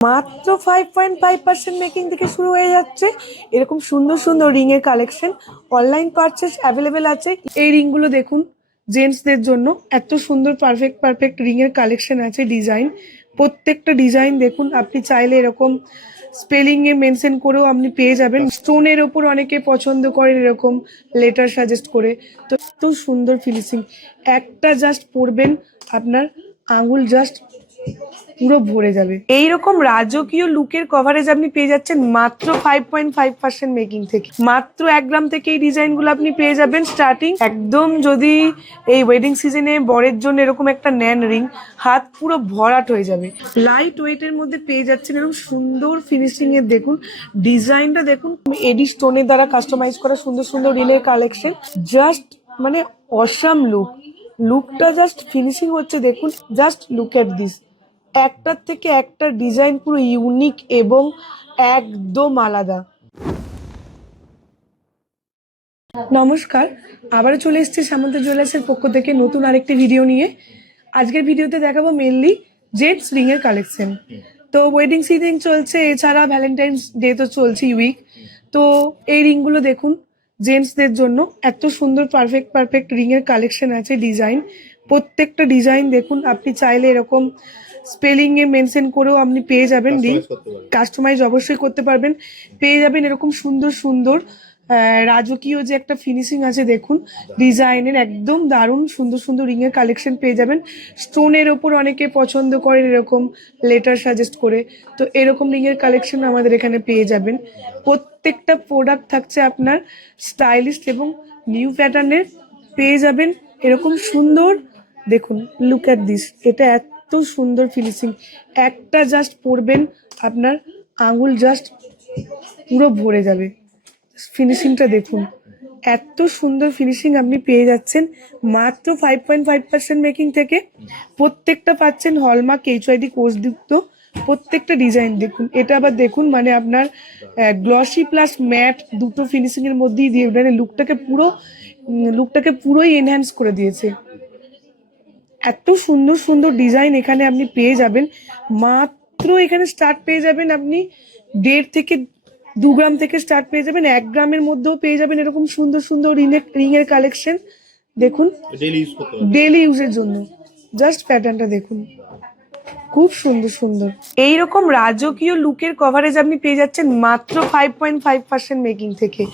মাত্র 5.5% মেকিং থেকে শুরু হয়ে যাচ্ছে। এরকম সুন্দর সুন্দর রিং এর কালেকশন অনলাইন পারচেস অ্যাভেলেবেল আছে। এই রিংগুলো দেখুন, জেন্টসদের জন্য এত সুন্দর পারফেক্ট পারফেক্ট রিং এর কালেকশন আছে। ডিজাইন, প্রত্যেকটা ডিজাইন দেখুন। আপনি চাইলে এরকম স্পেলিং এ মেনশন করেও আপনি পেয়ে যাবেন। স্টোনের ওপর অনেকে পছন্দ করেন এরকম লেটার সাজেস্ট করে। তো এত সুন্দর ফিনিশিং, একটা জাস্ট পরবেন আপনার আঙুল জাস্ট পুরো ভরে যাবে। এইরকম রাজকীয় লুকের কভারেজ আপনি পেয়ে যাচ্ছেন মাত্র 5.5% মেকিং থেকে। মাত্র 1 গ্রাম থেকে এই ডিজাইন গুলো আপনি পেয়ে যাবেন স্টার্টিং। একদম যদি এই ওয়েডিং সিজনে বরের জন্য এরকম একটা নেন রিং, হাত পুরো ভরাট হয়ে যাবে। লাইট ওয়েটের মধ্যে পেয়ে যাচ্ছেন এরকম সুন্দর ফিনিশিং এর। দেখুন ডিজাইনটা দেখুন, এডি স্টোনের দ্বারা কাস্টমাইজ করা সুন্দর সুন্দর রিলের কালেকশন। জাস্ট মানে অসাম লুকটা জাস্ট ফিনিশিং হচ্ছে দেখুন। জাস্ট লুক এট দিস, একটার থেকে একটা ডিজাইন পুরো ইউনিক এবং একদম আলাদা। নমস্কার, আবারও চলে এসেছি সামন্ত জুয়েলার্সের পক্ষ থেকে নতুন আরেকটি ভিডিও নিয়ে। আজকের ভিডিওতে দেখাবো মেনলি জেন্টস রিং এর কালেকশন। তো ওয়েডিং সিজন চলছে, এছাড়া ভ্যালেন্টাইন্স ডে তো চলছে উইক। তো এই রিংগুলো দেখুন, জেন্টসদের জন্য এত সুন্দর পারফেক্ট পারফেক্ট রিং এর কালেকশন আছে। ডিজাইন, প্রত্যেকটা ডিজাইন দেখুন। আপনি চাইলে এরকম স্পেলিং এ মেনশন করেও আপনি পেয়ে যাবেন রিং, কাস্টমাইজ অবশ্যই করতে পারবেন। পেয়ে যাবেন এরকম সুন্দর সুন্দর রাজকীয় যে একটা ফিনিশিং আছে দেখুন ডিজাইনের, একদম দারুণ সুন্দর সুন্দর রিং এর কালেকশন পেয়ে যাবেন। স্টোনের ওপর অনেকে পছন্দ করেন এরকম লেটার সাজেস্ট করে। তো এরকম রিং এর কালেকশন আমাদের এখানে পেয়ে যাবেন। প্রত্যেকটা প্রোডাক্ট থাকছে আপনার স্টাইলিশ এবং নিউ প্যাটার্নের। পেয়ে যাবেন এরকম সুন্দর, দেখুন লুক অ্যাট দিস, এটা এত সুন্দর ফিনিশিং। একটা জাস্ট পরবেন আপনার আঙুল জাস্ট পুরো ভরে যাবে। ফিনিশিংটা দেখুন, এত সুন্দর ফিনিশিং আপনি পেয়ে যাচ্ছেন মাত্র 5.5% মেকিং থেকে। প্রত্যেকটা পাচ্ছেন হলমার্ক HYD কোর্সযুক্ত। প্রত্যেকটা ডিজাইন দেখুন। এটা আবার দেখুন মানে আপনার গ্লসি প্লাস ম্যাট দুটো ফিনিশিং এর মধ্যেই দিয়ে মানে লুকটাকে পুরোই এনহ্যান্স করে দিয়েছে। এত সুন্দর সুন্দর ডিজাইন এখানে আপনি পেয়ে যাবেন। মাত্র এখানে স্টার্ট পেয়ে যাবেন আপনি 1.5 থেকে 2 গ্রাম থেকে স্টার্ট পেয়ে যাবেন। 1 গ্রামের মধ্যেও পেয়ে যাবেন এরকম সুন্দর সুন্দর রিং এর কালেকশন। দেখুন ডেইলি ইউজের জন্য। জাস্ট প্যাটার্নটা দেখুন, খুব সুন্দর সুন্দর। এইরকম রাজকীয় লুকের কভারেজ আপনি পেয়ে যাচ্ছেন মাত্র 5.5% মেকিং থেকে।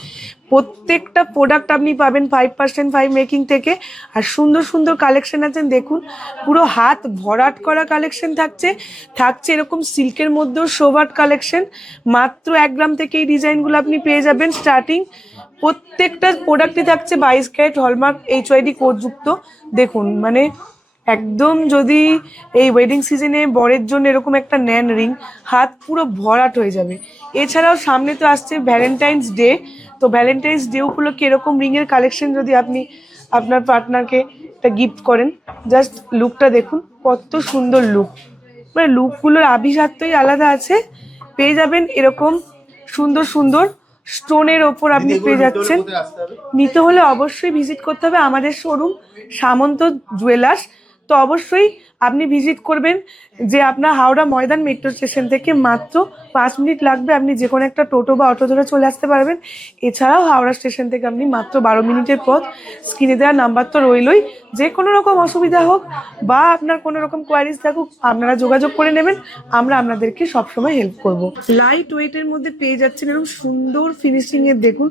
প্রত্যেকটা প্রোডাক্ট আপনি পাবেন 5% মেকিং থেকে। আর সুন্দর সুন্দর কালেকশন আছেন দেখুন, পুরো হাত ভরাট করা কালেকশন থাকছে এরকম সিল্কের মধ্যেও সোভাট কালেকশন। মাত্র 1 গ্রাম থেকে এই ডিজাইনগুলো আপনি পেয়ে যাবেন স্টার্টিং। প্রত্যেকটা প্রোডাক্টই থাকছে 22 ক্যারেট হলমার্ক HYD কোডযুক্ত। দেখুন মানে একদম যদি এই ওয়েডিং সিজনে বরের জন্য এরকম একটা নেন রিং, হাত পুরো ভরাট হয়ে যাবে। এছাড়াও সামনে তো আসছে ভ্যালেন্টাইন্স ডে। তো ভ্যালেন্টাইন্স ডে উপলক্ষে এরকম রিং এর কালেকশন যদি আপনি আপনার পার্টনারকে একটা গিফট করেন, জাস্ট লুকটা দেখুন কত সুন্দর লুক। মানে লুকগুলোর আভিজাত্যই আলাদা আছে। পেয়ে যাবেন এরকম সুন্দর সুন্দর স্টোনের ওপর আপনি পেয়ে যাচ্ছেন। নিতে হলে অবশ্যই ভিজিট করতে হবে আমাদের শোরুম সামন্ত জুয়েলার্স। তো অবশ্যই আপনি ভিজিট করবেন। যে আপনার হাওড়া ময়দান মেট্রো স্টেশন থেকে মাত্র 5 মিনিট লাগবে, আপনি যে কোনো একটা টোটো বা অটো ধরে চলে আসতে পারবেন। এছাড়াও হাওড়া স্টেশন থেকে আপনি মাত্র 12 মিনিটের পথ। স্ক্রিনে দেওয়া নাম্বার তো রইলই, যে কোনো রকম অসুবিধা হোক বা আপনার কোনো রকম কোয়ারিজ থাকুক আপনারা যোগাযোগ করে নেবেন, আমরা আপনাদেরকে সবসময় হেল্প করব। লাইট ওয়েটের মধ্যে পেয়ে যাচ্ছেন এরকম সুন্দর ফিনিশিং এর। দেখুন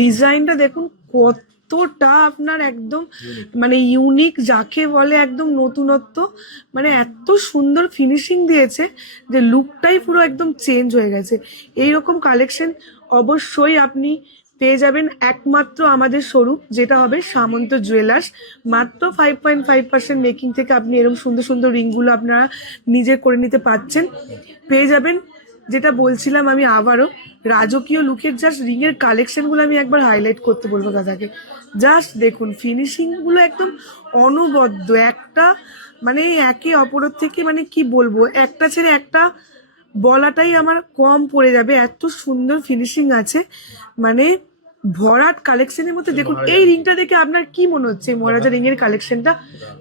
ডিজাইনটা দেখুন কতটা আপনার একদম মানে ইউনিক, যাকে বলে একদম নতুনত্ব। মানে এত সুন্দর ফিনিশিং দিয়েছে যে লুকটাই পুরো একদম চেঞ্জ হয়ে গেছে। এইরকম কালেকশন অবশ্যই আপনি পেয়ে যাবেন একমাত্র আমাদের শোরুম, যেটা হবে সামন্ত জুয়েলার্স। মাত্র 5.5% মেকিং থেকে আপনি এরকম সুন্দর সুন্দর রিংগুলো আপনারা নিজে করে নিতে পারছেন। পেয়ে যাবেন, যেটা বলছিলাম আমি আবারও, রাজকীয় লুকের জাস্ট রিং এর কালেকশনগুলো আমি একবার হাইলাইট করতে বলবো দাদাকে। জাস্ট দেখুন ফিনিশিংগুলো একদম অনবদ্য, একটা মানে একে অপরের থেকে মানে কি বলবো, একটা ছেড়ে একটা বলাটাই আমার কম পড়ে যাবে, এত সুন্দর ফিনিশিং আছে। মানে ভরাট কালেকশনের মধ্যে দেখুন এই রিংটা দেখে আপনার কি মনে হচ্ছে? মহারাজা রিং এর কালেকশনটা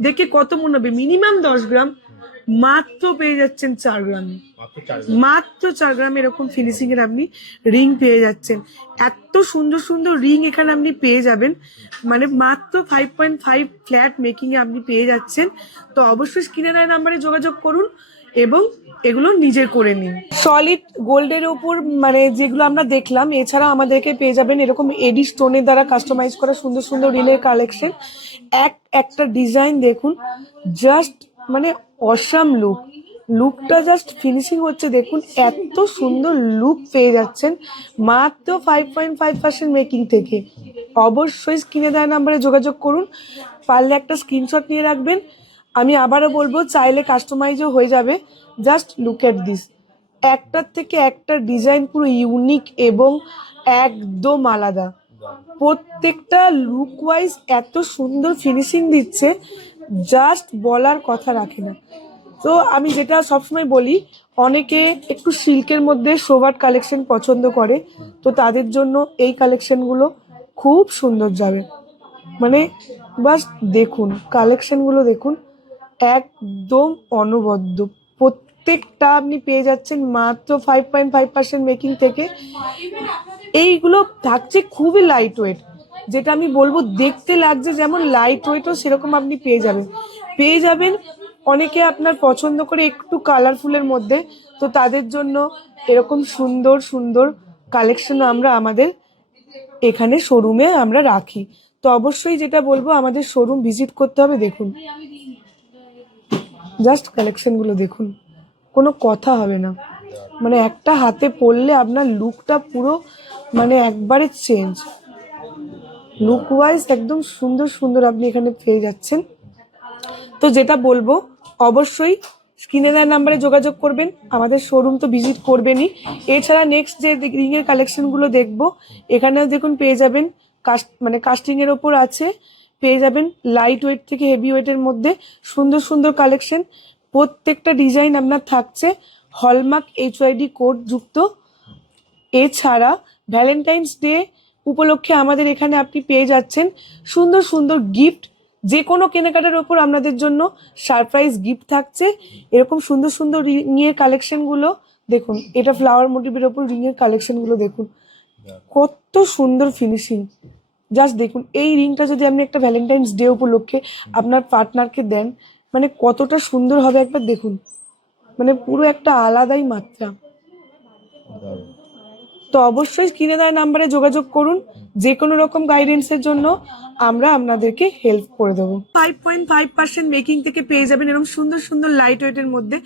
দেখে কত মনে হবে? মিনিমাম 10 গ্রাম, মাত্র পেয়ে যাচ্ছেন 4 গ্রামে, মাত্র 4 গ্রামে এরকম ফিনিশিং এর আপনি রিং পেয়ে যাচ্ছেন। এত সুন্দর সুন্দর রিং এখানে আপনি পেয়ে যাবেন, মানে মাত্র 5.5 ফ্ল্যাট মেকিং এ আপনি পেয়ে যাচ্ছেন। তো অবশ্যই স্ক্রিনে দেওয়া নাম্বারে যোগাযোগ করুন এবং এগুলো নিজে করে নিন। সলিড গোল্ডের ওপর মানে যেগুলো আমরা দেখলাম, এছাড়া আমাদেরকে পেয়ে যাবেন এরকম এডি স্টোনের দ্বারা কাস্টমাইজ করা সুন্দর সুন্দর রিলের কালেকশন। একটা ডিজাইন দেখুন, জাস্ট মানে অসাম লুকটা জাস্ট ফিনিশিং হচ্ছে দেখুন, এত সুন্দর লুক পেয়ে যাচ্ছেন মাত্র 5.5% মেকিং থেকে। অবশ্যই স্ক্রিনে দেওয়া নাম্বারে যোগাযোগ করুন, পারলে একটা স্ক্রিনশট নিয়ে রাখবেন। আমি আবারও বলবো, চাইলে কাস্টমাইজও হয়ে যাবে। জাস্ট লুক এট দিস, একটার থেকে একটা ডিজাইন পুরো ইউনিক এবং একদম আলাদা। প্রত্যেকটা লুক ওয়াইজ এত সুন্দর ফিনিশিং দিচ্ছে, জাস্ট বলার কথা রাখে না। তো আমি যেটা সবসময় বলি, অনেকে একটু সিল্কের মধ্যে সোভার কালেকশন পছন্দ করে, তো তাদের জন্য এই কালেকশনগুলো খুব সুন্দর যাবে। মানে বাস দেখুন কালেকশনগুলো দেখুন, একদম অনবদ্য। প্রত্যেকটা আপনি পেয়ে যাচ্ছেন মাত্র 5.5% মেকিং থেকে। এইগুলো থাকছে খুবই লাইট ওয়েট, যেটা আমি বলবো দেখতে লাগছে যেমন লাইট ওয়েটও সেরকম আপনি পেয়ে যাবেন। অনেকে আপনার পছন্দ করে একটু কালারফুলের মধ্যে, তো তাদের জন্য এরকম সুন্দর সুন্দর কালেকশন আমরা আমাদের এখানে শোরুমে আমরা রাখি। তো অবশ্যই যেটা বলবো, আমাদের শোরুম ভিজিট করতে হবে। দেখুন জাস্ট কালেকশনগুলো দেখুন, কোনো কথা হবে না। মানে একটা হাতে পরলে আপনার লুকটা পুরো মানে একবারে চেঞ্জ, লুক ওয়াইজ একদম সুন্দর সুন্দর আপনি এখানে পেয়ে যাচ্ছেন। তো যেটা বলবো, অবশ্যই স্ক্রিনে দেওয়া নাম্বারে যোগাযোগ করবেন, আমাদের শোরুম তো ভিজিট করবেনই। এছাড়া নেক্সট যে রিংয়ের কালেকশনগুলো দেখবো, এখানেও দেখুন পেয়ে যাবেন কাস্টিংয়ের ওপর আছে, পেয়ে যাবেন লাইট ওয়েট থেকে হেভি ওয়েটের মধ্যে সুন্দর সুন্দর কালেকশন। প্রত্যেকটা ডিজাইন আপনার থাকছে হলমার্ক HYD কোড যুক্ত। এছাড়া ভ্যালেন্টাইন্স ডে উপলক্ষে আমাদের এখানে আপনি পেয়ে যাচ্ছেন সুন্দর সুন্দর গিফট। যে কোনো কেনাকাটার ওপর আপনাদের জন্য সারপ্রাইজ গিফট থাকছে। এরকম সুন্দর সুন্দর রিংয়ের কালেকশনগুলো দেখুন, এটা ফ্লাওয়ার মোটিভের ওপর রিংয়ের কালেকশনগুলো দেখুন, কত সুন্দর ফিনিশিং। জাস্ট দেখুন, এই রিংটা যদি আপনি একটা ভ্যালেন্টাইন্স ডে উপলক্ষে আপনার পার্টনারকে দেন, মানে কতটা সুন্দর হবে একবার দেখুন, মানে পুরো একটা আলাদাই মাত্রা। তো অবশ্যই স্ক্রিনে দেওয়া নাম্বারে যোগাযোগ করুন, যে কোনো রকম গাইডেন্সের জন্য আমরা আপনাদেরকে হেল্প করে দেবো। 5.5% মেকিং থেকে পেয়ে যাবেন এরকম সুন্দর সুন্দর লাইট ওয়েটের মধ্যে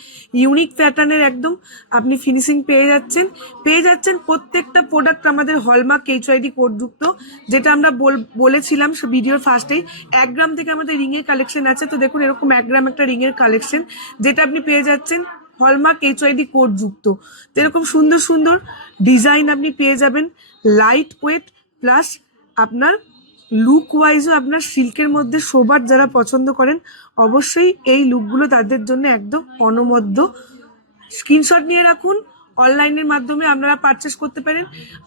ইউনিক প্যাটার্নের একদম আপনি ফিনিশিং পেয়ে যাচ্ছেন। প্রত্যেকটা প্রোডাক্ট আমাদের হলমার্ক HYD কোড যুক্ত, যেটা আমরা বলেছিলাম ভিডিওর ফার্স্টেই। 1 গ্রাম থেকে আমাদের রিংয়ের কালেকশন আছে। তো দেখুন এরকম 1 গ্রাম একটা রিংয়ের কালেকশন, যেটা আপনি পেয়ে যাচ্ছেন হলমার্ক HYD কোড যুক্ত। তো এরকম সুন্দর সুন্দর ডিজাইন আপনি পেয়ে যাবেন, লাইট ওয়েট প্লাস আপনার লুক ওয়াইজও আপনার সিল্কের মধ্যে সোবার যারা পছন্দ করেন, অবশ্যই এই লুকগুলো তাদের জন্য একদম অনবদ্য। স্ক্রিনশট নিয়ে রাখুন, অনলাইনের মাধ্যমে আপনারা পারচেস করতে পারেন।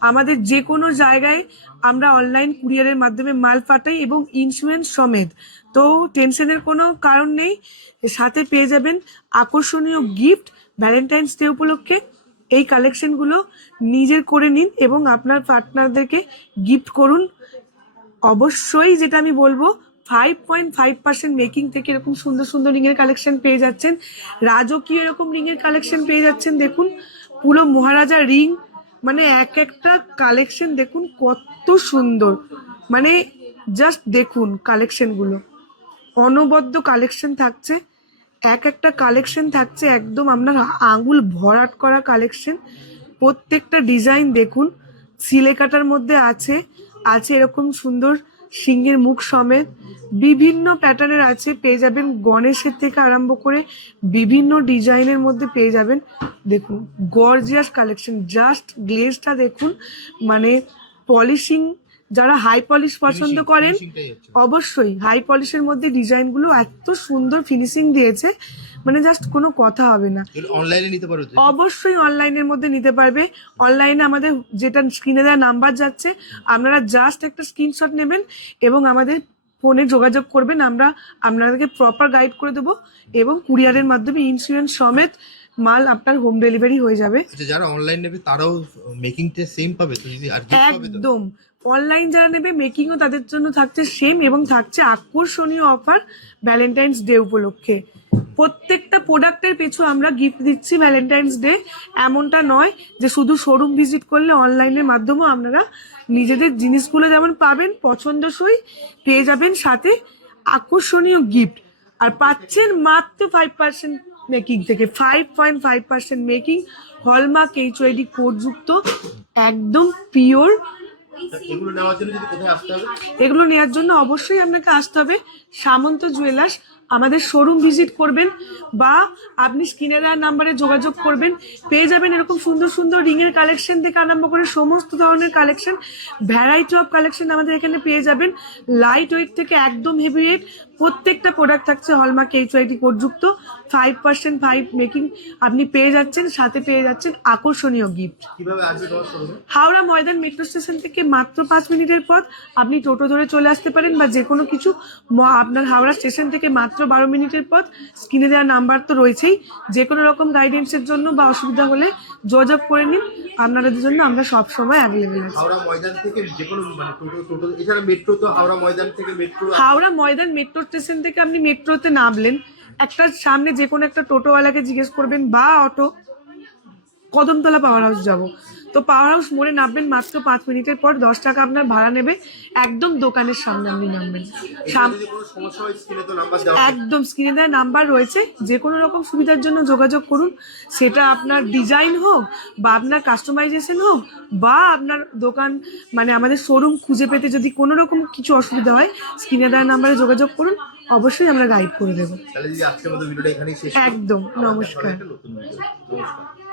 আমাদের যে কোনো জায়গায় আমরা অনলাইন কুরিয়ারের মাধ্যমে মাল পাঠাই এবং ইন্স্যুরেন্স সমেত। তো টেনশনের কোনো কারণ নেই, সাথে পেয়ে যাবেন আকর্ষণীয় গিফট। ভ্যালেন্টাইন্স ডে উপলক্ষে এই কালেকশনগুলো নিজের করে নিন এবং আপনার পার্টনারদেরকে গিফট করুন। অবশ্যই যেটা আমি বলবো, 5.5% মেকিং থেকে এরকম সুন্দর সুন্দর রিংয়ের কালেকশন পেয়ে যাচ্ছেন। রাজকীয় এরকম রিংয়ের কালেকশন পেয়ে যাচ্ছেন। দেখুন পুরো মহারাজা রিং, মানে একটা কালেকশন দেখুন কত সুন্দর, মানে জাস্ট দেখুন কালেকশনগুলো অনবদ্য কালেকশন থাকছে। একটা কালেকশন থাকছে একদম আপনার আঙুল ভরাট করা কালেকশন। প্রত্যেকটা ডিজাইন দেখুন, সিলে কাটার মধ্যে আছে এরকম সুন্দর সিংহের মুখ সমেত বিভিন্ন প্যাটার্নের আছে। পেয়ে যাবেন গণেশের থেকে আরম্ভ করে বিভিন্ন ডিজাইনের মধ্যে পেয়ে যাবেন। দেখুন গর্জিয়াস কালেকশন, জাস্ট গ্লেজটা দেখুন, মানে পলিশিং। যারা হাই পলিশ পছন্দ করেন, অবশ্যই হাই পলিশের মধ্যে ডিজাইনগুলো এত সুন্দর ফিনিশিং দিয়েছে, মানে জাস্ট কোনো কথা হবে না। অনলাইনে নিতে পারবে? অবশ্যই অনলাইনের মধ্যে নিতে পারবে। অনলাইনে আমাদের যেটা স্ক্রিনে দেওয়া নাম্বার যাচ্ছে, আপনারা জাস্ট একটা স্ক্রিনশট নেবেন এবং আমাদের ফোনে যোগাযোগ করবেন, আমরা আপনাদেরকে প্রপার গাইড করে দেবো এবং কুরিয়ারের মাধ্যমে ইন্স্যুরেন্স সমেত মাল আপনার হোম ডেলিভারি হয়ে যাবে। আচ্ছা, যারা অনলাইন নেবে তারাও মেকিংটা সেম পাবে তো, যদি আর একদম অনলাইন যারা নেবে মেকিংও তাদের জন্য থাকছে সেম, এবং থাকছে আকর্ষণীয় অফার ভ্যালেন্টাইন্স ডে উপলক্ষে। প্রত্যেকটা প্রোডাক্টের পিছু আমরা গিফট দিচ্ছি ভ্যালেন্টাইন্স ডে। এমনটা নয় যে শুধু শোরুম ভিজিট করলে, অনলাইনের মাধ্যমেও আপনারা নিজেদের জিনিসগুলো যেমন পাবেন পছন্দসই, পেয়ে যাবেন সাথে আকর্ষণীয় গিফট, আর পাচ্ছেন মাত্র 5% মেকিং থেকে 5.5% মেকিং, হলমার্ক HYD কোডযুক্ত, একদম পিওর। এগুলো নেওয়ার জন্য যদি কোথায় আসতে হবে? এগুলো নেওয়ার জন্য অবশ্যই আপনাকে আসতে হবে সামন্ত জুয়েলার্স, আমাদের শোরুম ভিজিট করবেন বা আপনি স্ক্রিনে দেওয়া নাম্বারে যোগাযোগ করবেন। পেয়ে যাবেন এরকম সুন্দর সুন্দর রিংয়ের কালেকশন থেকে আরম্ভ করে সমস্ত ধরনের কালেকশন, ভ্যারাইটি অফ কালেকশন আমাদের এখানে পেয়ে যাবেন। লাইট ওয়েট থেকে একদম হেভি ওয়েট, প্রত্যেকটা প্রোডাক্ট থাকছে হলমার্ক HYD কোডযুক্ত, 5% মেকিং আপনি পেয়ে যাচ্ছেন, সাথে পেয়ে যাচ্ছেন আকর্ষণীয় গিফট। কিভাবে আসবে তোমার শোরুমে? হাওড়া ময়দান মেট্রো স্টেশন থেকে মাত্র 5 মিনিটের পথ। আপনি টোটো ধরে চলে আসতে পারেন বা যে কোনো কিছু, আপনার হাওড়া স্টেশন থেকে মাত্র 12 মিনিটের পথ। স্ক্রিনে দেওয়া নাম্বার তো রয়েছেই, যে কোনো রকম গাইডেন্সের জন্য বা অসুবিধা হলে যোগাযোগ করে নিন, আপনাদের জন্য আমরা সব সময় অ্যাভেলেবেল আছি। হাওড়া ময়দান থেকে যে কোনো মানে টোটো এছাড়া মেট্রো তো হাওড়া ময়দান থেকে metro, Howrah Maidan metro station থেকে আপনি মেট্রোতে নামলেন, একটা সামনে যে কোনো একটা টোটোওয়ালাকে জিজ্ঞেস করবেন বা অটো, কদমতলা পাওয়ার হাউস যাব, তো পাওয়ার হাউস মোড়ে নামবেন, মাত্র 5 মিনিটের পর 10 টাকা আপনার ভাড়া নেবে, একদম দোকানের সামনে আপনি নামবেন। যদি কোনো সমস্যা হয় স্ক্রিনে তো নাম্বার দেওয়া আছে। একদম স্ক্রিনে দেওয়া নাম্বার রয়েছে, যে কোনো রকম সুবিধার জন্য যোগাযোগ করুন, সেটা আপনার ডিজাইন হোক বা আপনার কাস্টমাইজেশন হোক বা আপনার দোকান মানে আমাদের শোরুম খুঁজে পেতে যদি কোনো রকম কিছু অসুবিধা হয়, স্ক্রিনে দেওয়া নাম্বারে যোগাযোগ করুন, অবশ্যই আমরা গাইড করে দেবো। তাহলে যদি আজকের মতো ভিডিওটা এখানেই শেষ, একদম, নমস্কার। নমস্কার।